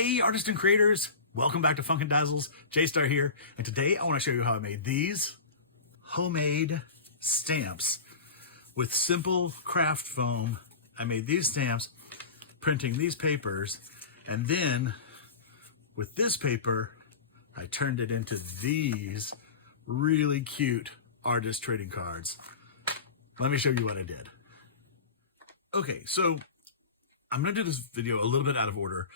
Hey artists and creators, welcome back to Funk and Dazzles. J-Star here, and today I want to show you how I made these homemade stamps with simple craft foam. I made these stamps printing these papers, and then with this paper I turned it into these really cute artist trading cards. Let me show you what I did. Okay, so I'm going to do this video a little bit out of order.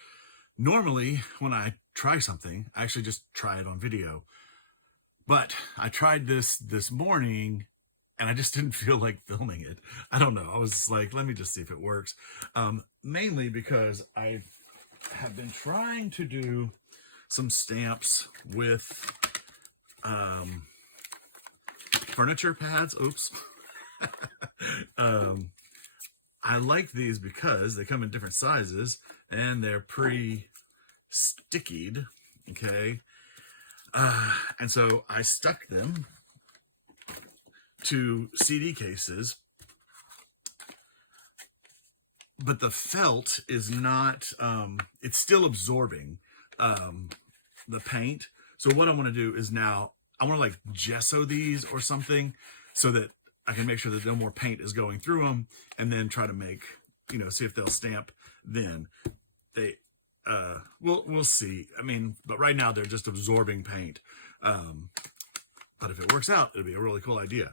Normally, when I try something, I actually just try it on video. But I tried this morning, and I just didn't feel like filming it. I don't know. I was like, let me just see if it works. Mainly because I have been trying to do some stamps with furniture pads. Oops. I like these because they come in different sizes and they're pre-stickied, okay? And so I stuck them to CD cases, but the felt is not, it's still absorbing the paint. So what I want to do is now, I want to like gesso these or something so that I can make sure that no more paint is going through them, and then try to make, you know, see if they'll stamp then. They, we'll see. I mean, but right now they're just absorbing paint. But if it works out, it'll be a really cool idea.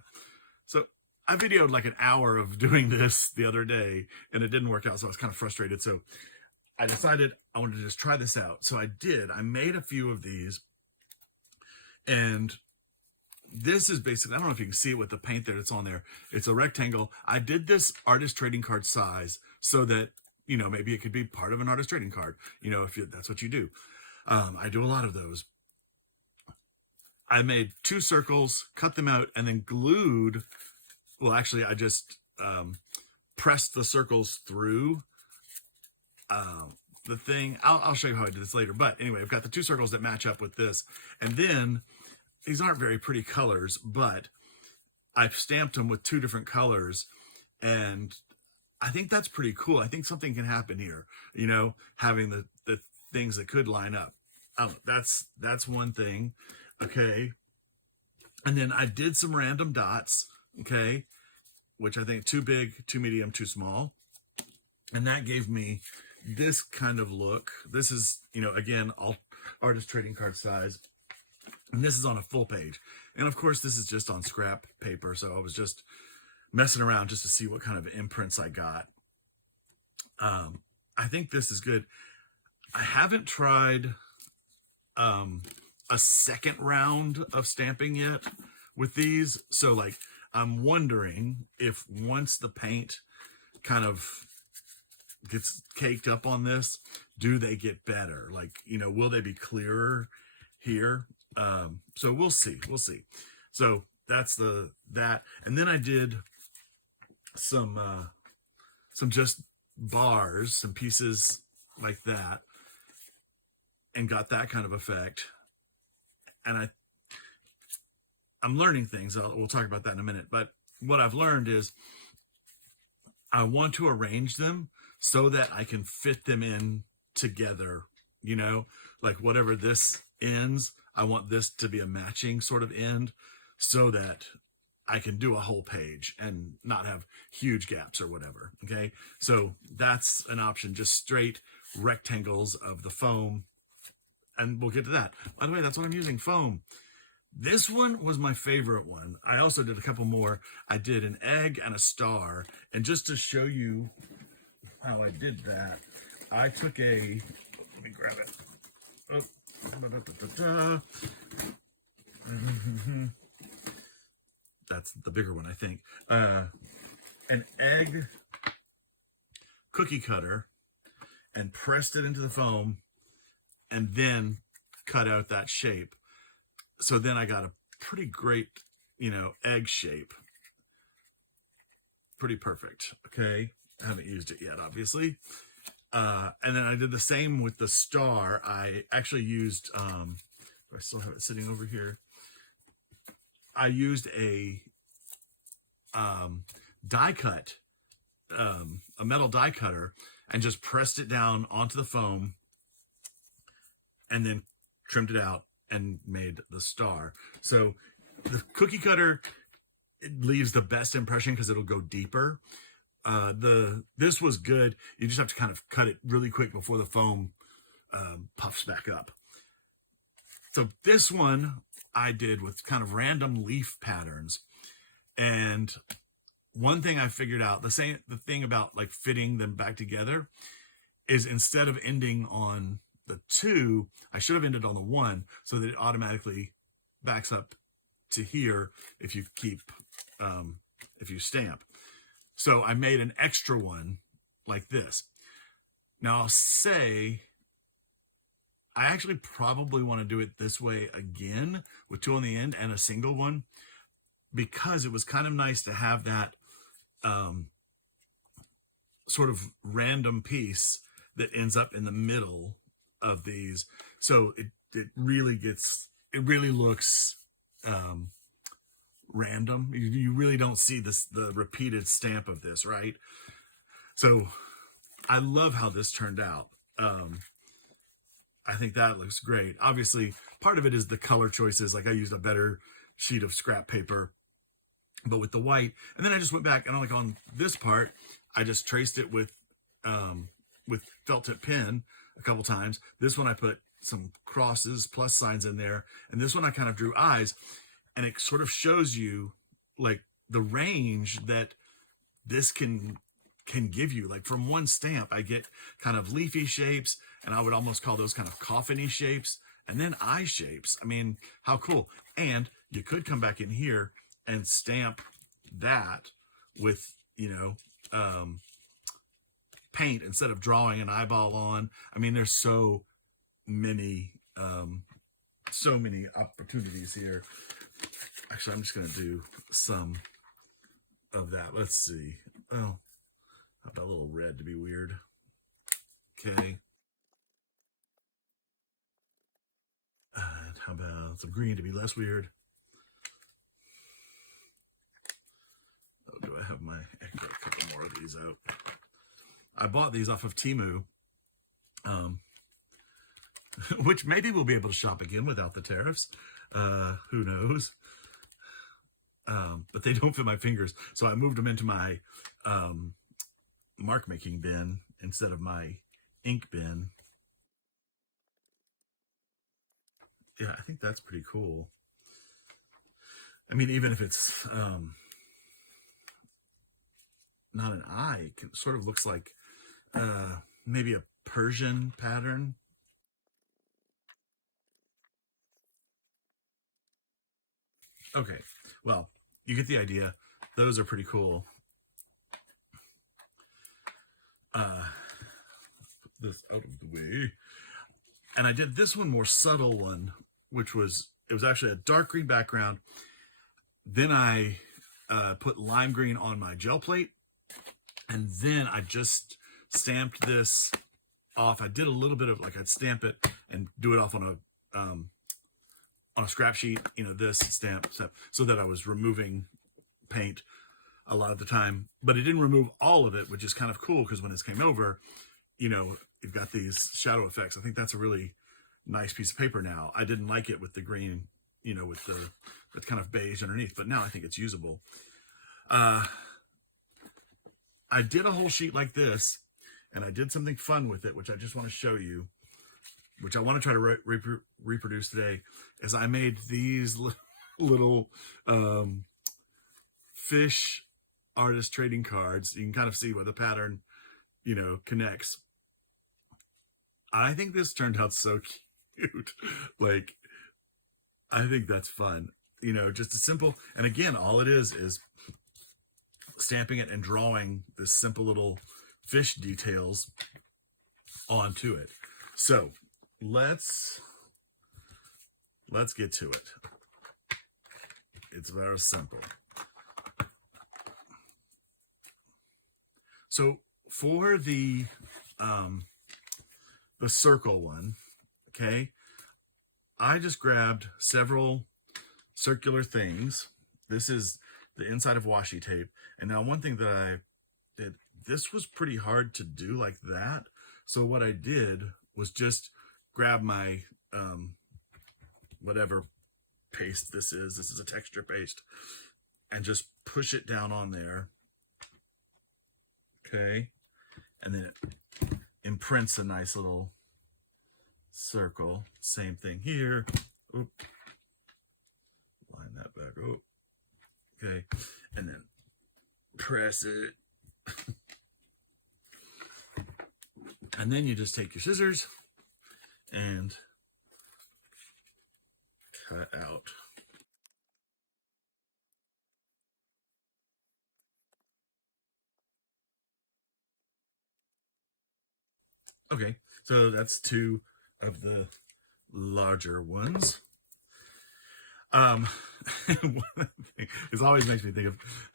So I videoed like an hour of doing this the other day, and it didn't work out, so I was kind of frustrated. So I decided I wanted to just try this out. So I did. I made a few of these, and this is basically, I don't know if you can see it with the paint that's on there. It's a rectangle. I did this artist trading card size so that, you know, maybe it could be part of an artist trading card, you know, if that's what you do. I do a lot of those. I made 2 circles, cut them out, and then glued, well, actually, I just pressed the circles through the thing. I'll show you how I did this later. But anyway, I've got the 2 circles that match up with this. And then these aren't very pretty colors, but I've stamped them with 2 different colors, and I think that's pretty cool. I think something can happen here, you know, having the things that could line up. Oh, that's one thing. Okay. And then I did some random dots, okay, which I think 2 big, 2 medium, 2 small. And that gave me this kind of look. This is, you know, again, all artist trading card size. And this is on a full page. And of course, this is just on scrap paper. So I was just messing around just to see what kind of imprints I got. I think this is good. I haven't tried a second round of stamping yet with these. So like, I'm wondering if once the paint kind of gets caked up on this, do they get better? Like, you know, will they be clearer here? So we'll see. So that's that. And then I did some just bars, some pieces like that, and got that kind of effect. And I'm learning things. We'll talk about that in a minute. But what I've learned is I want to arrange them so that I can fit them in together, you know, like whatever this ends, I want this to be a matching sort of end so that I can do a whole page and not have huge gaps or whatever. Okay. So that's an option, just straight rectangles of the foam. And we'll get to that. By the way, that's what I'm using, foam. This one was my favorite one. I also did a couple more. I did an egg and a star. And just to show you how I did that, I took let me grab it. Oh. That's the bigger one, I think. An egg cookie cutter, and pressed it into the foam, and then cut out that shape. So then I got a pretty great, you know, egg shape. Pretty perfect. Okay. I haven't used it yet, obviously. And then I did the same with the star. I actually used, I still have it sitting over here. I used a die cut, a metal die cutter, and just pressed it down onto the foam and then trimmed it out and made the star. So the cookie cutter, it leaves the best impression because it'll go deeper. This was good. You just have to kind of cut it really quick before the foam puffs back up. So this one I did with kind of random leaf patterns. And one thing I figured out, the thing about like fitting them back together is instead of ending on the 2, I should have ended on the 1 so that it automatically backs up to here if you keep, if you stamp. So I made an extra one like this. Now I'll say, I actually probably want to do it this way again with 2 on the end and a single one, because it was kind of nice to have that sort of random piece that ends up in the middle of these. So it really looks random. You really don't see the repeated stamp of this, right? So I love how this turned out. I think that looks great. Obviously, part of it is the color choices. Like I used a better sheet of scrap paper, but with the white, and then I just went back and like on this part, I just traced it with felt tip pen a couple times. This one I put some crosses, plus signs in there, and this one I kind of drew eyes, and it sort of shows you like the range that this can give you. Like from one stamp, I get kind of leafy shapes, and I would almost call those kind of coffin-y shapes, and then eye shapes. I mean, how cool. And you could come back in here and stamp that with, paint instead of drawing an eyeball on. I mean, there's so many opportunities here. Actually, I'm just going to do some of that. Let's see. Oh, how about a little red to be weird? Okay. And how about some green to be less weird? Oh, do I have I got a couple more of these out. I bought these off of Temu, which maybe we'll be able to shop again without the tariffs. Who knows? But they don't fit my fingers, so I moved them into my mark making bin instead of my ink bin. Yeah, I think that's pretty cool. I mean, even if it's not an eye, it sort of looks like maybe a Persian pattern. Okay, well, you get the idea. Those are pretty cool. Put this out of the way. And I did this one more subtle one, which was, it was actually a dark green background. Then I put lime green on my gel plate. And then I just stamped this off. I did a little bit of like, I'd stamp it and do it off on a scrap sheet, this stamp, so that I was removing paint a lot of the time, but it didn't remove all of it, which is kind of cool because when it came over, you've got these shadow effects. I think that's a really nice piece of paper now. I didn't like it with the green, with the kind of beige underneath, but now I think it's usable. I did a whole sheet like this, and I did something fun with it, which I just want to show you, which I want to try to reproduce today, is I made these little fish artist trading cards. You can kind of see where the pattern, connects. I think this turned out so cute. Like, I think that's fun. Just a simple, and again, all it is stamping it and drawing this simple little fish details onto it. So let's get to it. It's very simple. So for the circle one, okay, I just grabbed several circular things. This is the inside of washi tape. And now one thing that I did, this was pretty hard to do like that. So what I did was just grab my whatever paste this is. This is a texture paste, and just push it down on there. Okay, and then it imprints a nice little circle. Same thing here. Oop. Line that back. Oh, okay, and then press it. And then you just take your scissors and cut out. Okay, so that's two of the larger ones. One thing, it always makes me think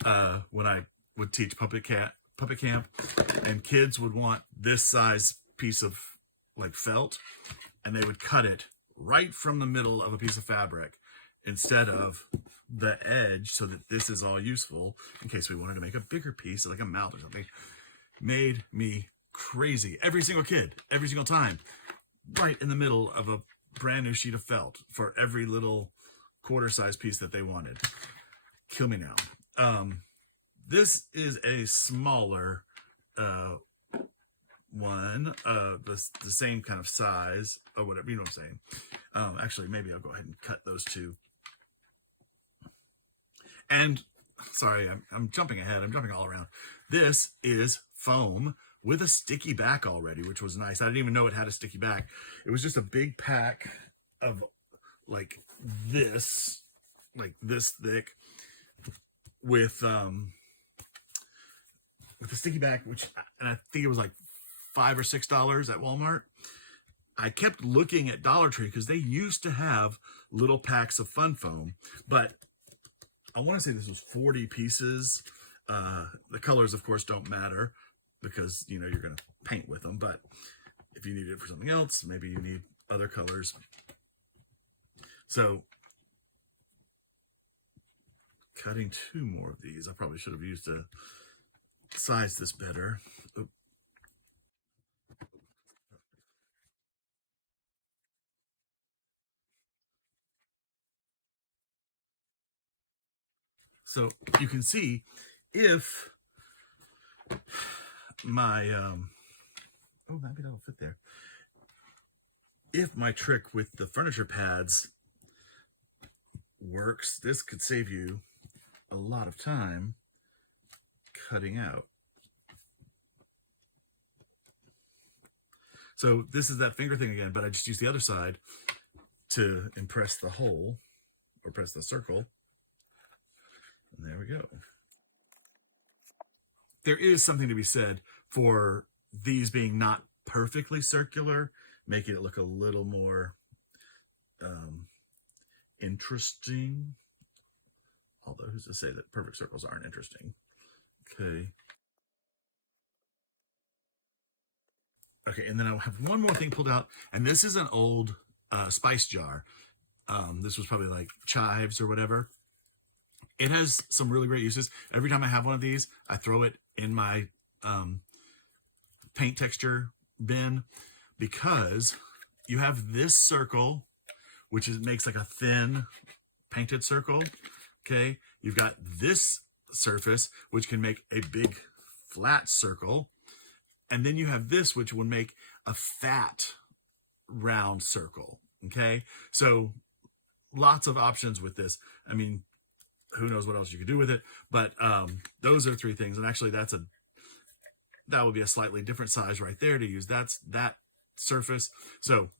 of when I would teach puppet camp, and kids would want this size piece of like felt, and they would cut it right from the middle of a piece of fabric instead of the edge, so that this is all useful in case we wanted to make a bigger piece, like a mouth or something. Made me crazy. Every single kid, every single time, right in the middle of a brand new sheet of felt for every little quarter size piece that they wanted. Kill me now. This is a smaller one, the same kind of size or whatever, you know what I'm saying. Actually, maybe I'll go ahead and cut those two. And sorry, I'm jumping ahead. I'm jumping all around. This is foam with a sticky back already, which was nice. I didn't even know it had a sticky back. It was just a big pack of like this thick with a sticky back, and I think it was like $5 or $6 at Walmart. I kept looking at Dollar Tree because they used to have little packs of fun foam, but I want to say this was 40 pieces. The colors, of course, don't matter because, you know, you're going to paint with them. But if you need it for something else, maybe you need other colors. So cutting two more of these. I probably should have used a size this better. Oop. So you can see if my, oh, maybe that'll fit there. If my trick with the furniture pads works, this could save you a lot of time cutting out. So this is that finger thing again, but I just use the other side to impress the hole or press the circle. And there we go. There is something to be said for these being not perfectly circular, making it look a little more interesting. Although who's to say that perfect circles aren't interesting? Okay. Okay, and then I'll have one more thing pulled out, and this is an old spice jar. This was probably like chives or whatever. It has some really great uses. Every time I have one of these, I throw it in my paint texture bin, because you have this circle, which makes like a thin painted circle. Okay, you've got this surface, which can make a big flat circle. And then you have this, which would make a fat round circle. Okay, so lots of options with this. I mean, who knows what else you could do with it, but those are three things. And actually that would be a slightly different size right there to use. That's that surface. So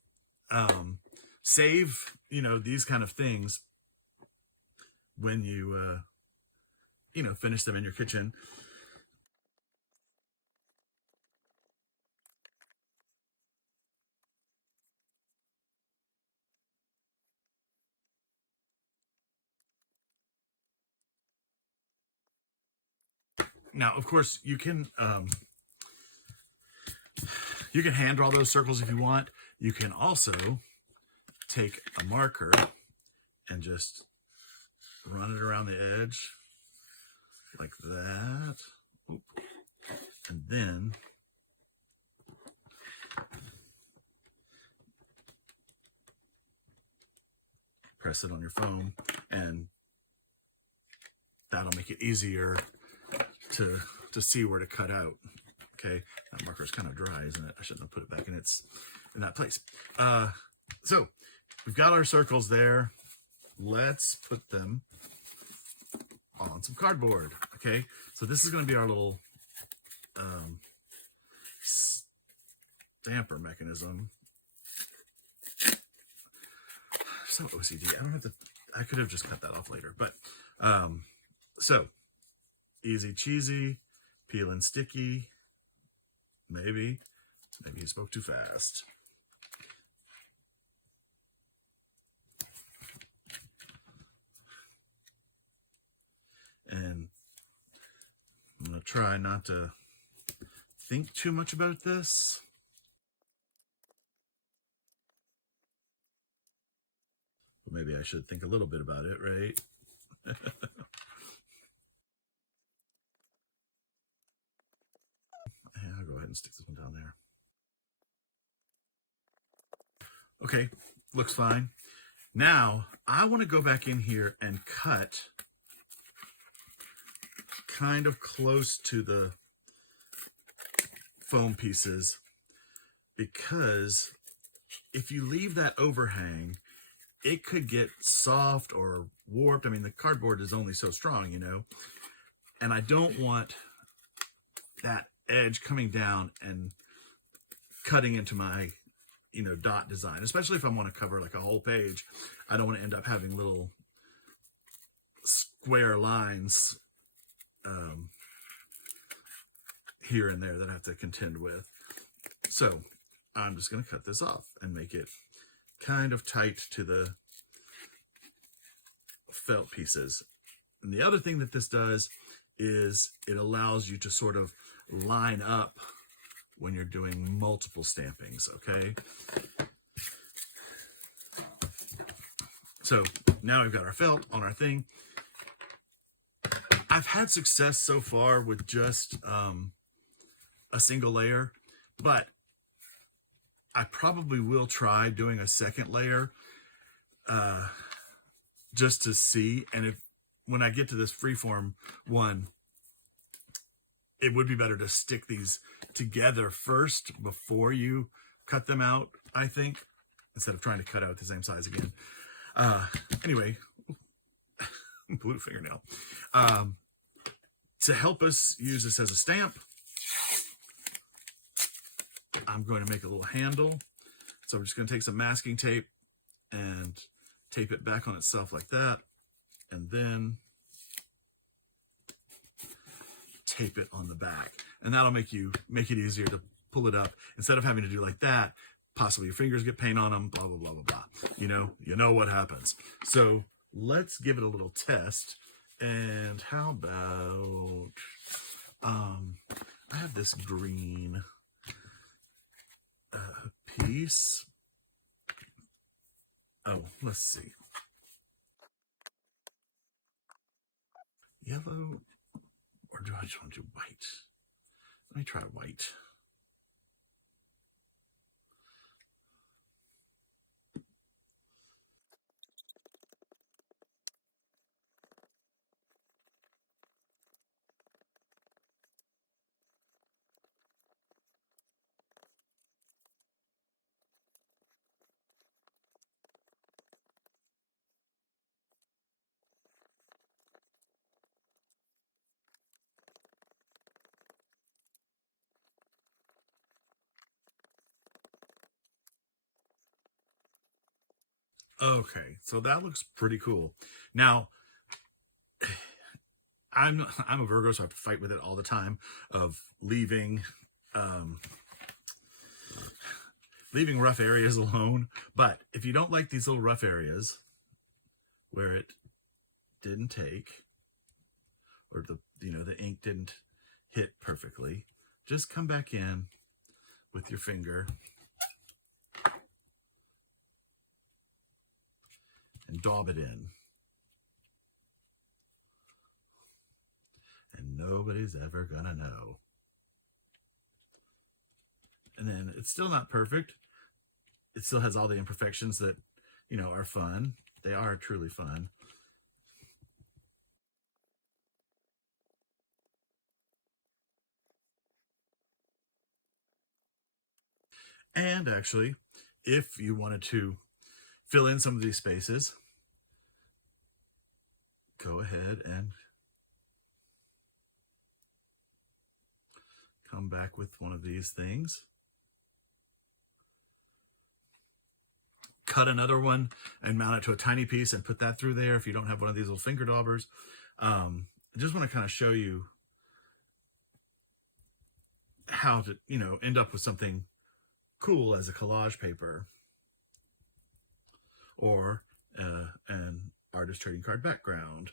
save, you know, these kind of things when you you know, finish them in your kitchen. Now, of course, you can hand draw those circles if you want. You can also take a marker and just run it around the edge like that. Oop. And then press it on your foam, and that'll make it easier to see where to cut out. Okay, that marker's kind of dry, isn't it? I shouldn't have put it back in that place. So we've got our circles there. Let's put them on some cardboard. Okay, so this is going to be our little stamper mechanism. So OCD. I could have just cut that off later, but so easy cheesy, peel and sticky. Maybe he spoke too fast. And I'm going to try not to think too much about this. But maybe I should think a little bit about it, right? Yeah, I'll go ahead and stick this one down there. Okay, looks fine. Now, I want to go back in here and cut kind of close to the foam pieces, because if you leave that overhang, it could get soft or warped. I mean, the cardboard is only so strong, you know, and I don't want that edge coming down and cutting into my, you know, dot design, especially if I want to cover like a whole page. I don't want to end up having little square lines here and there that I have to contend with. So I'm just going to cut this off and make it kind of tight to the felt pieces. And the other thing that this does is it allows you to sort of line up when you're doing multiple stampings, okay? So now we've got our felt on our thing. I've had success so far with just a single layer, but I probably will try doing a second layer just to see. And if when I get to this freeform one, it would be better to stick these together first before you cut them out, I think, instead of trying to cut out the same size again. Anyway, blue fingernail. To help us use this as a stamp, I'm going to make a little handle. So I'm just going to take some masking tape and tape it back on itself like that, and then tape it on the back. And that'll make it easier to pull it up instead of having to do like that. Possibly your fingers get paint on them, blah, blah, blah, blah, blah. You know what happens. So let's give it a little test. And how about, I have this green piece. Oh, let's see. Yellow, or do I just want to do white? Let me try white. Okay, so that looks pretty cool. Now, I'm a Virgo, so I have to fight with it all the time of leaving rough areas alone. But if you don't like these little rough areas where it didn't take, or the ink didn't hit perfectly, just come back in with your finger and daub it in. And nobody's ever gonna know. And then it's still not perfect. It still has all the imperfections that, are fun. They are truly fun. And actually, if you wanted to fill in some of these spaces, go ahead and come back with one of these things. Cut another one and mount it to a tiny piece and put that through there if you don't have one of these little finger daubers. I just want to kind of show you how to, end up with something cool as a collage paper or an artist trading card background,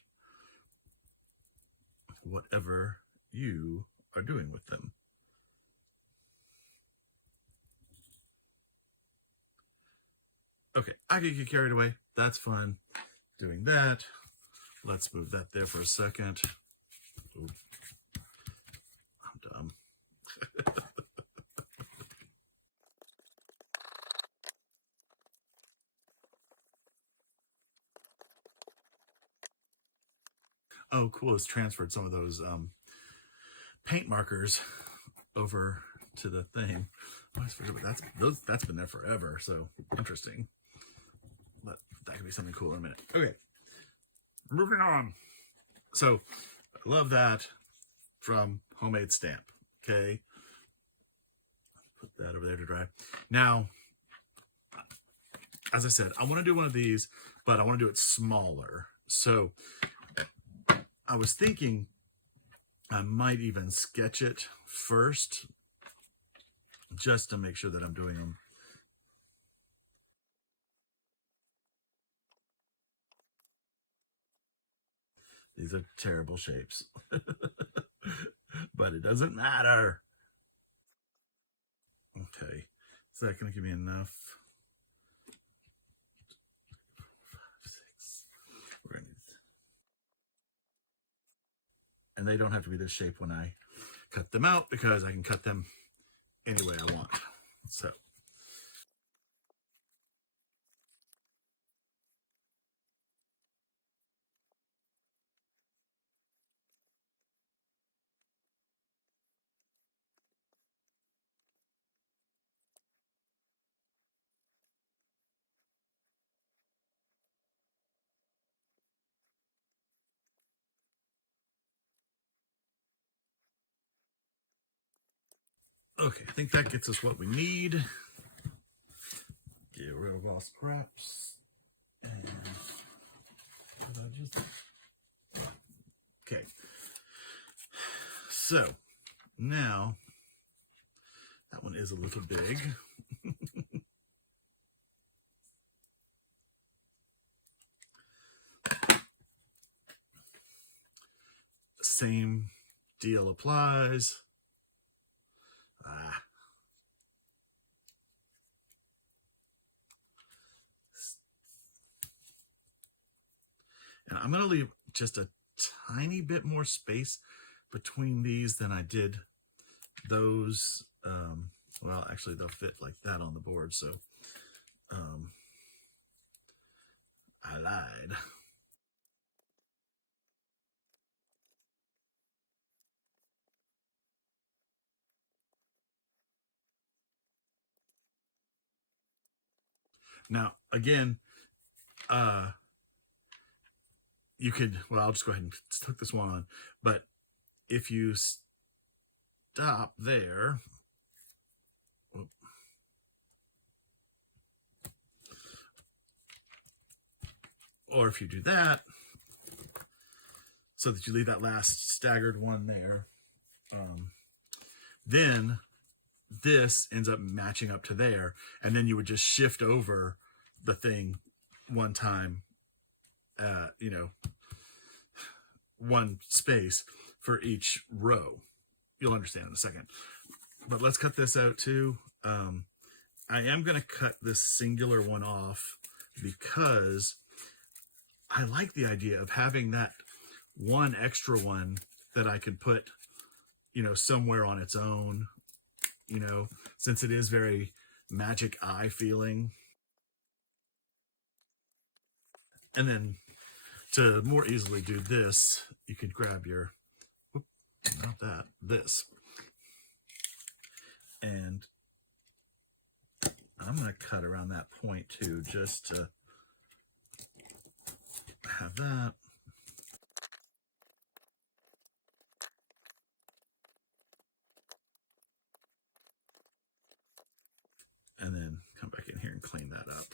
whatever you are doing with them. Okay, I could get carried away. That's fun. Doing that. Let's move that there for a second. Ooh, I'm dumb. Oh, cool. It's transferred some of those paint markers over to the thing. That's been there forever, so interesting. But that could be something cool in a minute. Okay, moving on. So, I love that from Homemade Stamp. Okay, put that over there to dry. Now, as I said, I want to do one of these, but I want to do it smaller. So, I was thinking I might even sketch it first, just to make sure that I'm doing them. These are terrible shapes, but it doesn't matter. Okay, is that going to give me enough? 6. We're gonna need... And they don't have to be this shape when I cut them out, because I can cut them any way I want. So, okay, I think that gets us what we need. Get rid of all scraps. And okay. So now that one is a little big. Same deal applies. And I'm going to leave just a tiny bit more space between these than I did those. Well, actually, they'll fit like that on the board, so I lied. Now, again, you could, well, I'll just go ahead and hook this one on, but if you stop there, or if you do that, so that you leave that last staggered one there, then this ends up matching up to there, and then you would just shift over the thing one time, one space for each row. You'll understand in a second. But let's cut this out too. I am going to cut this singular one off because I like the idea of having that one extra one that I could put, somewhere on its own, since it is very Magic Eye feeling. And then to more easily do this, you can grab your, whoop, not that, this. And I'm going to cut around that point too, just to have that. And then come back in here and clean that up.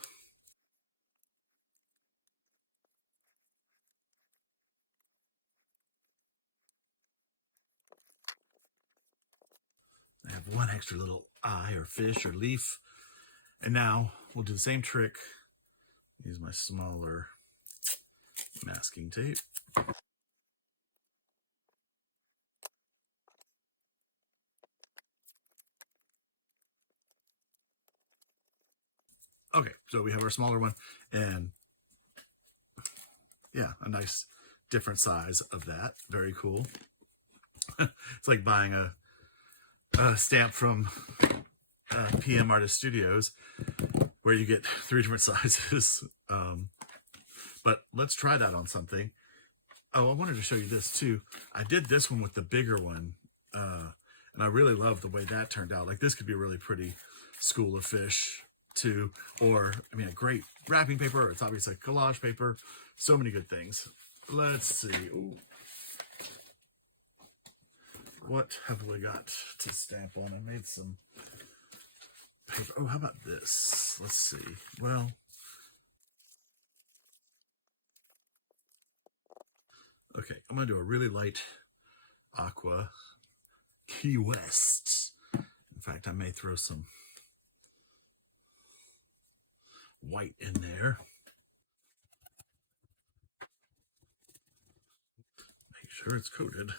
I have one extra little eye or fish or leaf. And now we'll do the same trick. Use my smaller masking tape. Okay, so we have our smaller one, and yeah, a nice different size of that. Very cool. It's like buying a stamp from PM Artist Studios where you get 3 different sizes. But let's try that on something. Oh, I wanted to show you this too. I did this one with the bigger one, and I really love the way that turned out. Like, this could be a really pretty school of fish too, or I mean, a great wrapping paper. It's obviously collage paper. So many good things. Let's see. Ooh. What have we got to stamp on? I made some paper. Oh, how about this? Let's see. Well, okay, I'm gonna do a really light aqua Key West. In fact, I may throw some white in there. Make sure it's coated.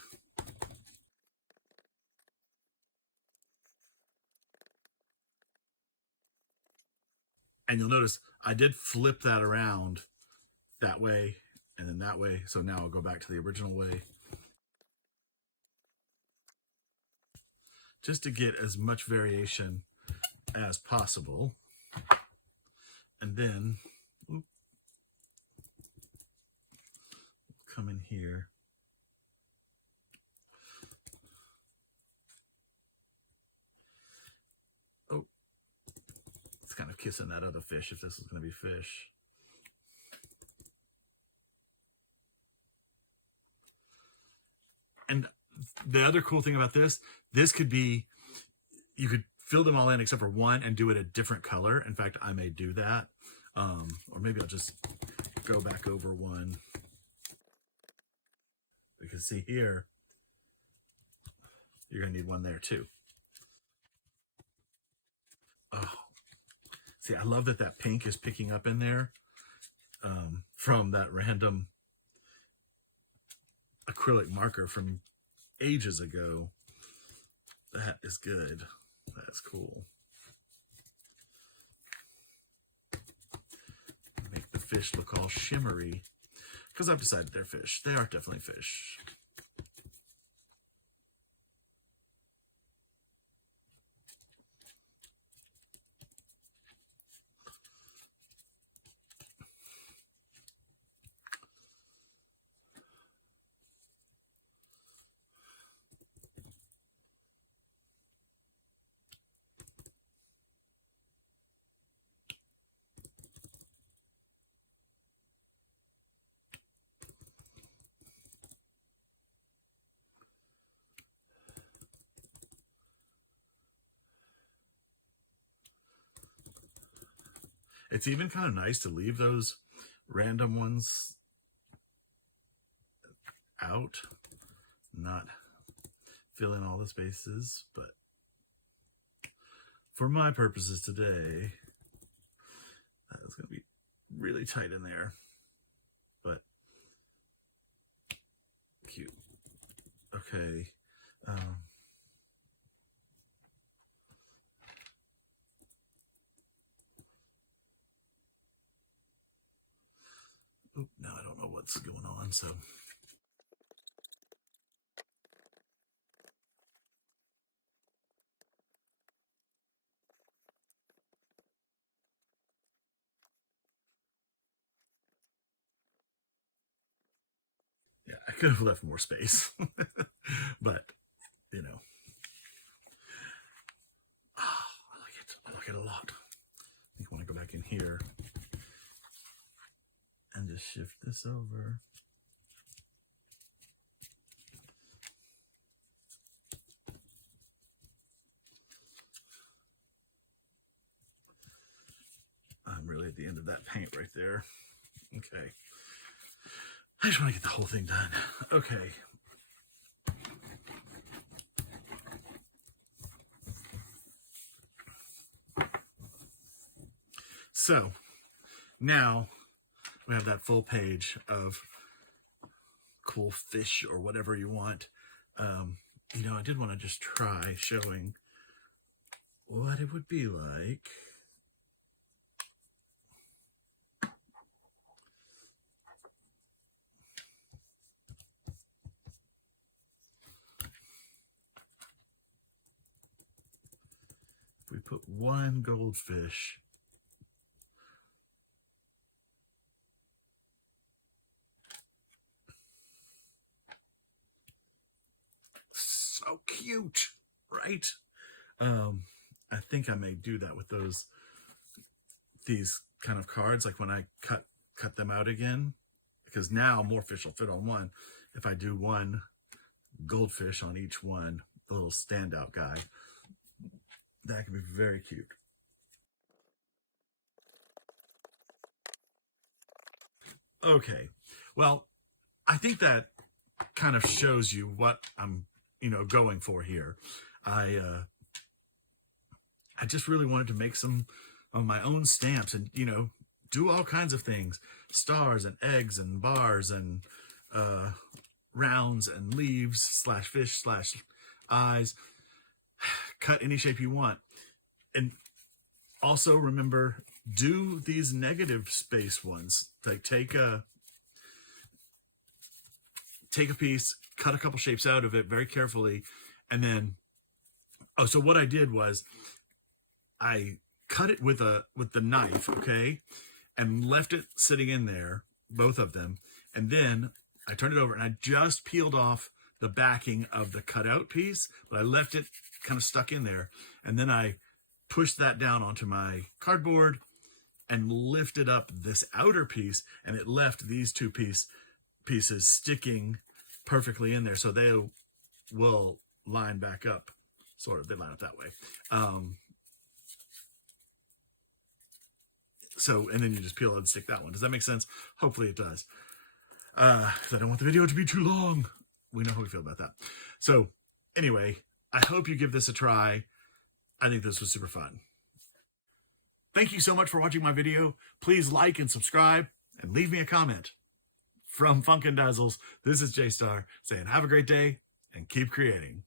And you'll notice I did flip that around that way and then that way. So now I'll go back to the original way, just to get as much variation as possible. And then come in here. Oh, it's kind of kissing that other fish if this is going to be fish. And the other cool thing about this could be, you could fill them all in except for one and do it a different color. In fact, I may do that. Or maybe I'll just go back over one. Because see here, you're going to need one there too. Oh, see, I love that that pink is picking up in there from that random acrylic marker from ages ago. That is good. That's cool. Make the fish look all shimmery, because I've decided they're fish. They are definitely fish. It's even kind of nice to leave those random ones out, not fill in all the spaces, but for my purposes today, that's going to be really tight in there, but cute. Okay. Now I don't know what's going on, so Yeah, I could have left more space, but you know, I like it. I like it a lot. I think I want to go back in here and just shift this over. I'm really at the end of that paint right there. Okay. I just want to get the whole thing done. Okay. So now we have that full page of cool fish or whatever you want. You know, I did want to just try showing what it would be like. If we put one goldfish so cute, right? I think I may do that with these kind of cards, like when I cut them out again, because now more fish will fit on one. If I do one goldfish on each one, the little standout guy, that can be very cute. Okay, well, I think that kind of shows you what I'm, you know, going for here. I just really wanted to make some of my own stamps and, you know, do all kinds of things. Stars and eggs and bars and rounds and leaves slash fish slash eyes. Cut any shape you want. And also remember, do these negative space ones. Like take a piece, cut a couple shapes out of it very carefully, and then, oh, so what I did was I cut it with the knife, okay, and left it sitting in there, both of them, and then I turned it over and I just peeled off the backing of the cutout piece, but I left it kind of stuck in there, and then I pushed that down onto my cardboard and lifted up this outer piece, and it left these two pieces sticking perfectly in there, so they will line back up, sort of. They line up that way. So, and then you just peel it and stick that one. Does that make sense? Hopefully it does. I don't want the video to be too long. We know how we feel about that. So anyway, I hope you give this a try. I think this was super fun. Thank you so much for watching my video. Please like and subscribe and leave me a comment. From Funkin' Dazzles, this is J-Star saying have a great day and keep creating.